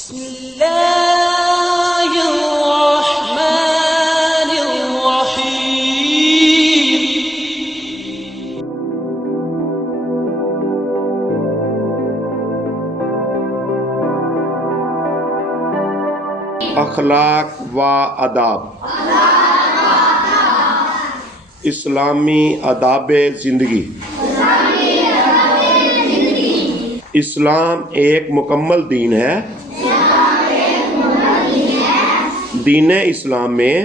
بسم اللہ الرحمن الرحیم۔ اخلاق و آداب، اسلامی آداب زندگی۔ اسلام ایک مکمل دین ہے۔ دین اسلام میں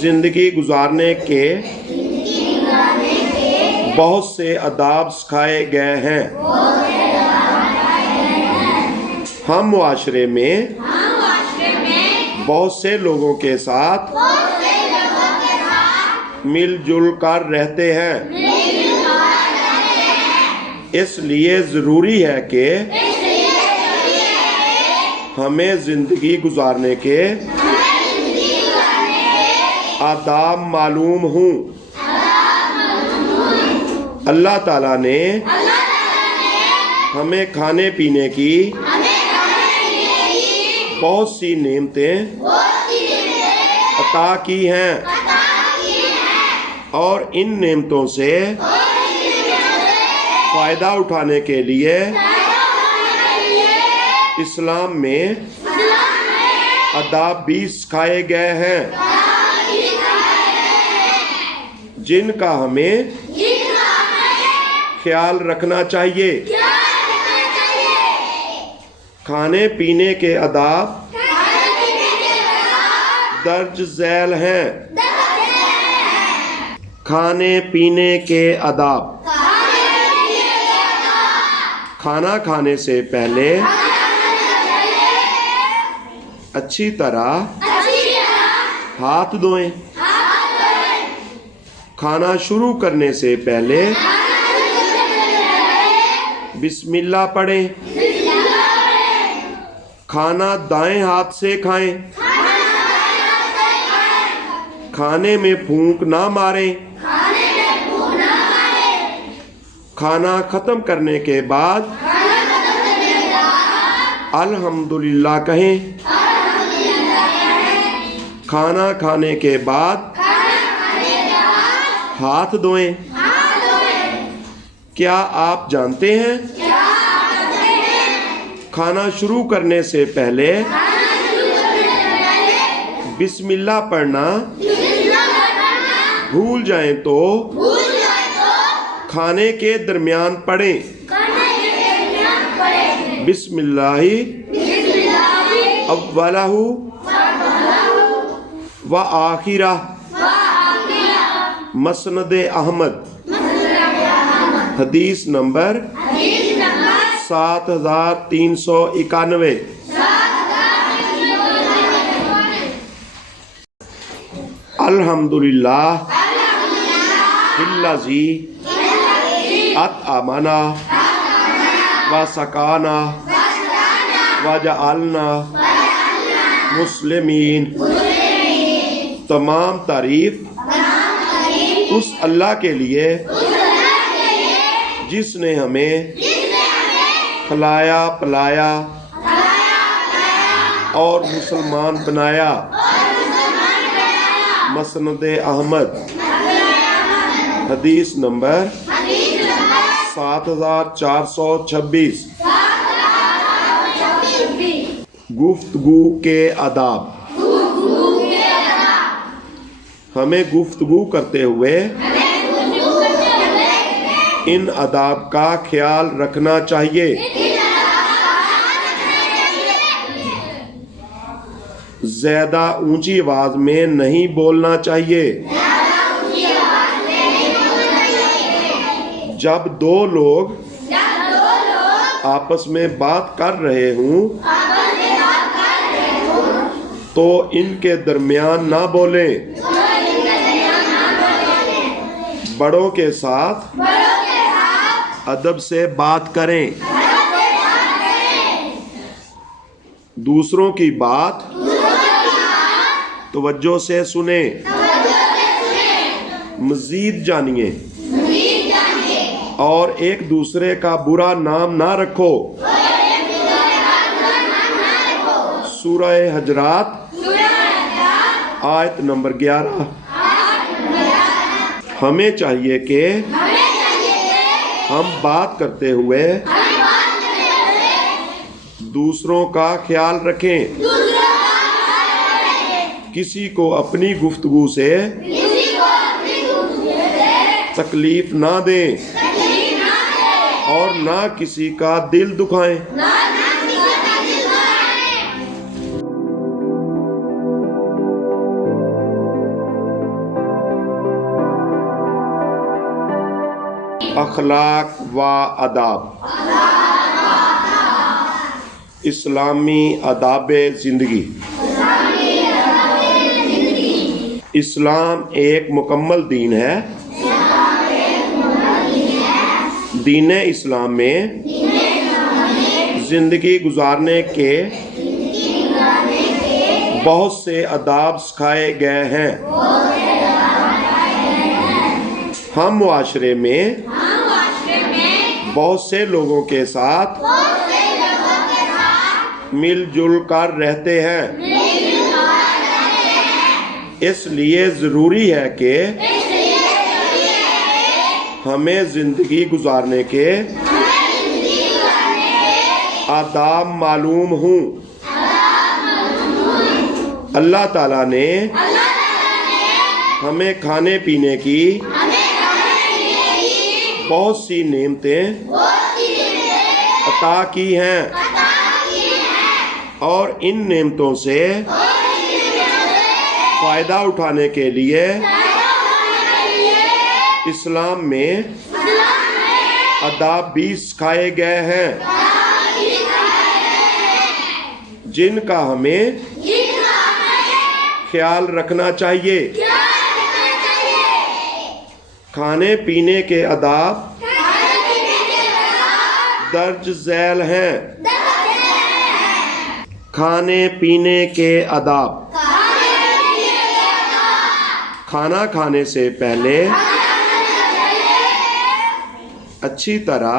زندگی گزارنے کے بہت سے آداب سکھائے گئے ہیں۔ ہم معاشرے میں بہت سے لوگوں کے ساتھ مل جل کر رہتے ہیں، اس لیے ضروری ہے کہ ہمیں زندگی گزارنے کے آداب معلوم ہوں۔ اللہ تعالیٰ نے ہمیں کھانے پینے کی بہت سی نعمتیں عطا کی ہیں، اور ان نعمتوں سے فائدہ اٹھانے کے لیے اسلام میں آداب بھی سکھائے گئے ہیں، جن کا ہمیں خیال رکھنا چاہیے۔ کھانے پینے کے آداب درج ذیل ہیں۔ کھانے پینے کے آداب: کھانا کھانے سے پہلے اچھی طرح ہاتھ دھوئیں۔ کھانا شروع کرنے سے پہلے بسم اللہ پڑھیں۔ کھانا دائیں ہاتھ سے کھائیں۔ کھانے میں پھونک نہ ماریں۔ کھانا ختم کرنے کے بعد الحمدللہ کہیں۔ کھانا کھانے کے بعد ہاتھ دھوئیں۔ کیا آپ جانتے ہیں کھانا شروع کرنے سے پہلے بسم اللہ پڑھنا بھول جائیں تو کھانے کے درمیان پڑھیں۔ بسم اللہ اولہ و آخرہ۔ مسند احمد، حدیث نمبر 7391۔ الحمدللہ الذی اطعمنا وسقانا وجعلنا مسلمین۔ تمام تعریف اس اللہ کے لیے جس نے ہمیں کھلایا پلایا اور مسلمان بنایا۔ مسند احمد، حدیث نمبر 7426۔ گفتگو کے آداب: ہمیں گفتگو کرتے ہوئے ان آداب کا خیال رکھنا چاہیے۔ زیادہ اونچی آواز میں نہیں بولنا چاہیے۔ جب دو لوگ آپس میں بات کر رہے ہوں تو ان کے درمیان نہ بولیں۔ بڑوں کے ساتھ ادب سے بات کریں۔ دوسروں کی بات توجہ سے سنیں۔ مزید جانیے اور ایک دوسرے کا برا نام نہ رکھو۔ سورہ حجرات آیت نمبر 11۔ ہمیں چاہیے کہ ہم بات کرتے ہوئے دوسروں کا خیال رکھیں، کسی کو اپنی گفتگو سے تکلیف نہ دیں اور نہ کسی کا دل دکھائیں۔ اخلاق و آداب، اسلامی آداب زندگی۔ اسلام ایک مکمل دین ہے۔ دین اسلام میں زندگی گزارنے کے بہت سے آداب سکھائے گئے ہیں۔ ہم معاشرے میں بہت سے لوگوں کے ساتھ مل جل کر رہتے ہیں، اس لیے ضروری ہے کہ ہمیں زندگی گزارنے کے آداب معلوم ہوں۔ اللہ تعالیٰ نے ہمیں کھانے پینے کی بہت سی نعمتیں عطا کی ہیں، اور ان نعمتوں سے فائدہ اٹھانے کے لیے اسلام میں آداب بھی سکھائے گئے ہیں، جن کا ہمیں خیال رکھنا چاہیے۔ کھانے پینے کے آداب درج ذیل ہیں۔ کھانے پینے کے آداب: کھانا کھانے سے پہلے اچھی طرح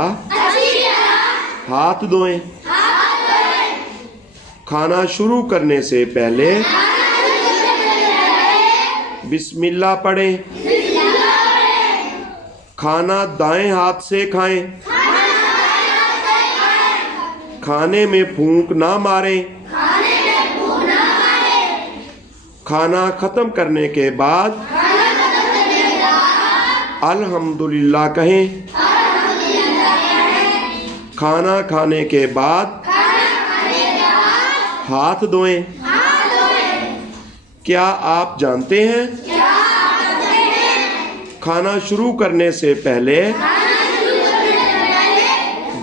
ہاتھ دھوئیں۔ کھانا شروع کرنے سے پہلے بسم اللہ پڑھیں۔ کھانا دائیں ہاتھ سے کھائیں۔ کھانے میں پھونک نہ ماریں۔ کھانا ختم کرنے کے بعد الحمدللہ کہیں۔ کھانا کھانے کے بعد ہاتھ دھوئیں۔ کیا آپ جانتے ہیں کھانا شروع کرنے سے پہلے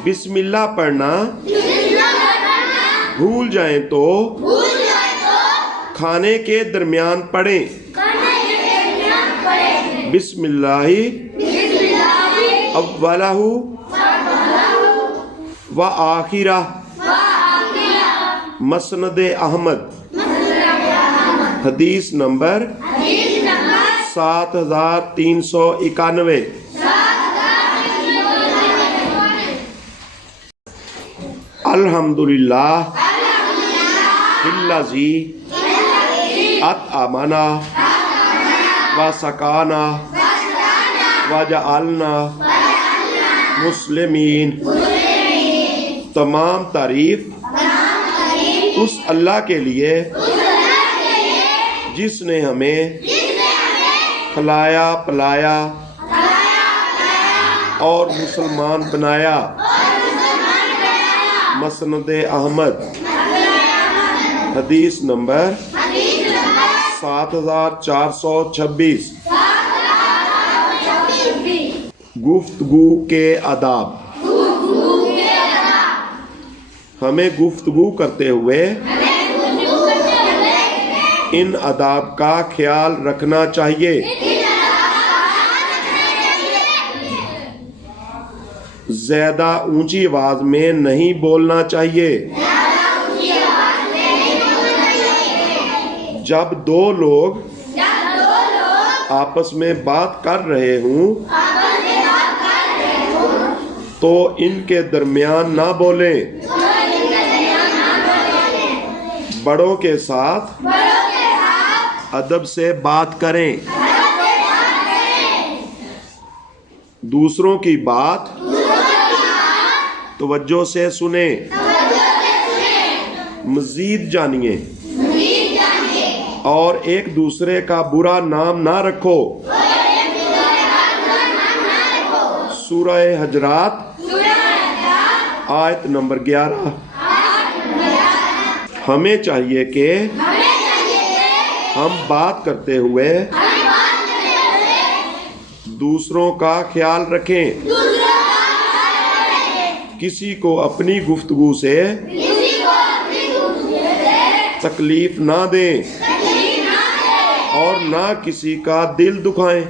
بسم اللہ پڑھنا بھول جائیں تو کھانے کے درمیان پڑھیں۔ بسم اللہ اولہ و آخرہ۔ مسند احمد، حدیث نمبر 7391۔ الحمدللہ الذی اطعمنا وسقانا وجعلنا مسلمین۔ تمام تعریف اس اللہ کے لیے جس نے ہمیں کھلایا پلایا اور مسلمان بنایا۔ مسند احمد، حدیث نمبر 7426۔ گفتگو کے آداب: ہمیں گفتگو کرتے ہوئے ان آداب کا خیال رکھنا چاہیے۔ زیادہ اونچی آواز میں نہیں بولنا چاہیے۔ جب دو لوگ آپس میں بات کر رہے ہوں تو ان کے درمیان نہ بولیں، بڑوں کے ساتھ ادب سے بات کریں، دوسروں کی بات توجہ سے سنیں، مزید جانیے اور ایک دوسرے کا برا نام نہ رکھو۔ سورہ حجرات آیت نمبر 11۔ ہمیں چاہیے کہ ہم بات کرتے ہوئے دوسروں کا خیال رکھیں، کسی کو اپنی گفتگو سے تکلیف نہ دیں اور نہ کسی کا دل دکھائیں۔